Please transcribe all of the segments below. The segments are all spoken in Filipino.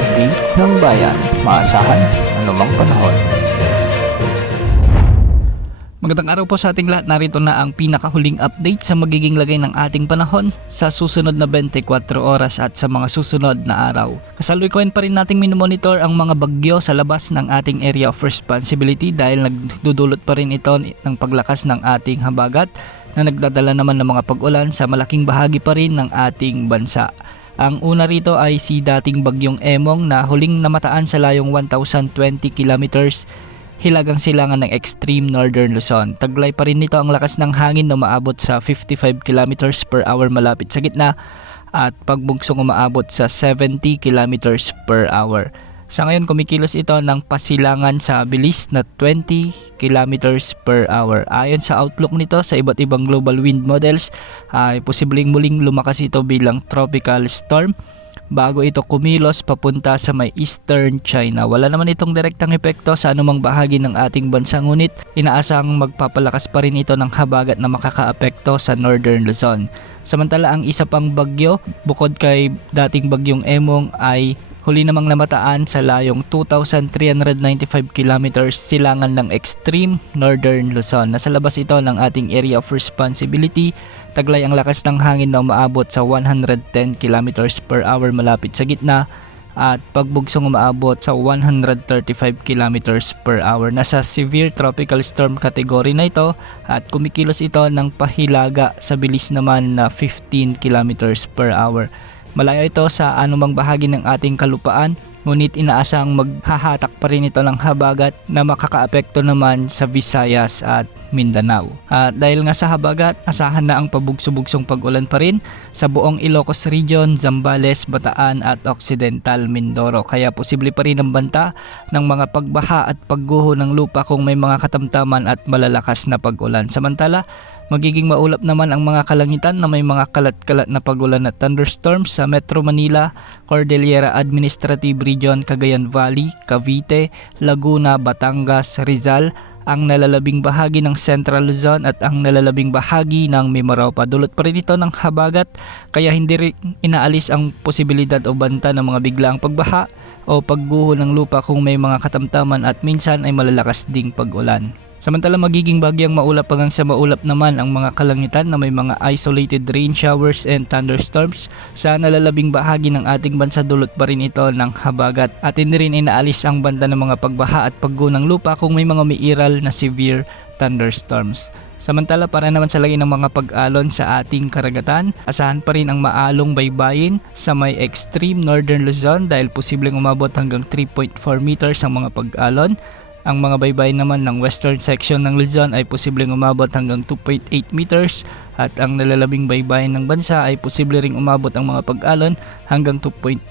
update ng bayan, maasahan anumang panahon. Magandang araw po sa ating lahat. Narito na ang pinakahuling update sa magiging lagay ng ating panahon sa susunod na 24 oras at sa mga susunod na araw. Kasalukuyan pa rin nating minomonitor ang mga bagyo sa labas ng ating area of responsibility dahil nagdudulot pa rin ito ng paglakas ng ating habagat na nagdadala naman ng mga pag-ulan sa malaking bahagi pa rin ng ating bansa. Ang una rito ay si dating bagyong Emong na huling namataan sa layong 1,020 kilometers hilagang silangan ng extreme northern Luzon. Taglay pa rin nito ang lakas ng hangin na umaabot sa 55 kilometers per hour malapit sa gitna at pagbugsong umaabot sa 70 kilometers per hour. Sa ngayon kumikilos ito ng pasilangan sa bilis na 20 kilometers per hour. Ayon sa outlook nito sa iba't ibang global wind models ay posibleng muling lumakas ito bilang tropical storm bago ito kumilos papunta sa may eastern China. Wala naman itong direktang epekto sa anumang bahagi ng ating bansa, ngunit inaasang magpapalakas pa rin ito ng habagat na makakaapekto sa northern Luzon. Samantala ang isa pang bagyo bukod kay dating bagyong Emong ay huli namang namataan sa layong 2,395 kilometers silangan ng extreme northern Luzon. Nasa labas ito ng ating area of responsibility. Taglay ang lakas ng hangin na umaabot sa 110 kilometers per hour malapit sa gitna at pagbugsong umaabot sa 135 kilometers per hour. Nasa severe tropical storm category na ito at kumikilos ito ng pahilaga sa bilis naman na 15 kilometers per hour. Malayo ito sa anumang bahagi ng ating kalupaan, ngunit inaasang maghahatak pa rin ito ng habagat na makakaapekto naman sa Visayas at Mindanao. At dahil nga sa habagat, asahan na ang pabugso-bugsong pag-ulan pa rin sa buong Ilocos Region, Zambales, Bataan at Occidental Mindoro. Kaya posible pa rin ang banta ng mga pagbaha at pagguho ng lupa kung may mga katamtaman at malalakas na pag-ulan. Samantala, magiging maulap naman ang mga kalangitan na may mga kalat-kalat na pag-ulan at thunderstorms sa Metro Manila, Cordillera Administrative Region, Cagayan Valley, Cavite, Laguna, Batangas, Rizal, ang nalalabing bahagi ng Central Luzon at ang nalalabing bahagi ng Mimaropa. Dulot pa rin ito ng habagat kaya hindi rin inaalis ang posibilidad o banta ng mga biglaang pagbaha o pagguho ng lupa kung may mga katamtaman at minsan ay malalakas ding pag-ulan. Samantala magiging bagyang maulap hanggang sa maulap naman ang mga kalangitan na may mga isolated rain showers and thunderstorms sa nalalabing bahagi ng ating bansa. Dulot pa rin ito ng habagat at hindi rin inaalis ang banta ng mga pagbaha at pagguho ng lupa kung may mga umiiral na severe thunderstorms. Samantala para naman sa lagay ng mga pag-alon sa ating karagatan, asahan pa rin ang maalong baybayin sa may extreme northern Luzon dahil posibleng umabot hanggang 3.4 meters ang mga pag-alon. Ang mga baybayin naman ng western section ng Luzon ay posibleng umabot hanggang 2.8 meters at ang nalalabing baybayin ng bansa ay posible ring umabot ang mga pag-alon hanggang 2.1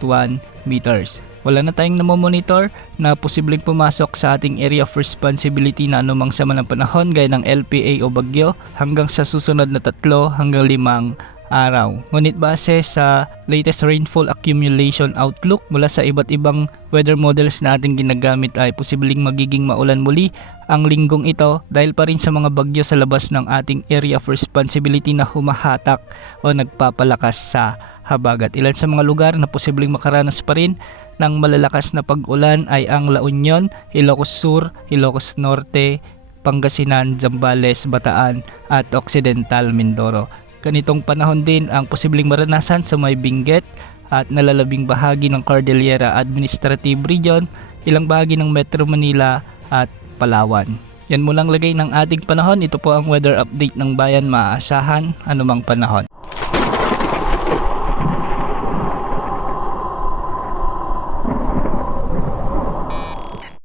meters. Wala na tayong namomonitor na posibleng pumasok sa ating area of responsibility na anumang sama ng panahon gaya ng LPA o bagyo hanggang sa susunod na 3 hanggang 5 araw. Ngunit base sa latest rainfall accumulation outlook mula sa iba't ibang weather models na ating ginagamit ay posibleng magiging maulan muli ang linggong ito dahil pa rin sa mga bagyo sa labas ng ating area of responsibility na humahatak o nagpapalakas sa habagat. Ilan sa mga lugar na posibleng makaranas pa rin ng malalakas na pag-ulan ay ang La Union, Ilocos Sur, Ilocos Norte, Pangasinan, Zambales, Bataan at Occidental Mindoro. Ganitong panahon din ang posibleng maranasan sa may Benguet at nalalabing bahagi ng Cordillera Administrative Region, ilang bahagi ng Metro Manila at Palawan. Yan mo lang lagay ng ating panahon. Ito po ang weather update ng bayan, maaasahan anumang panahon.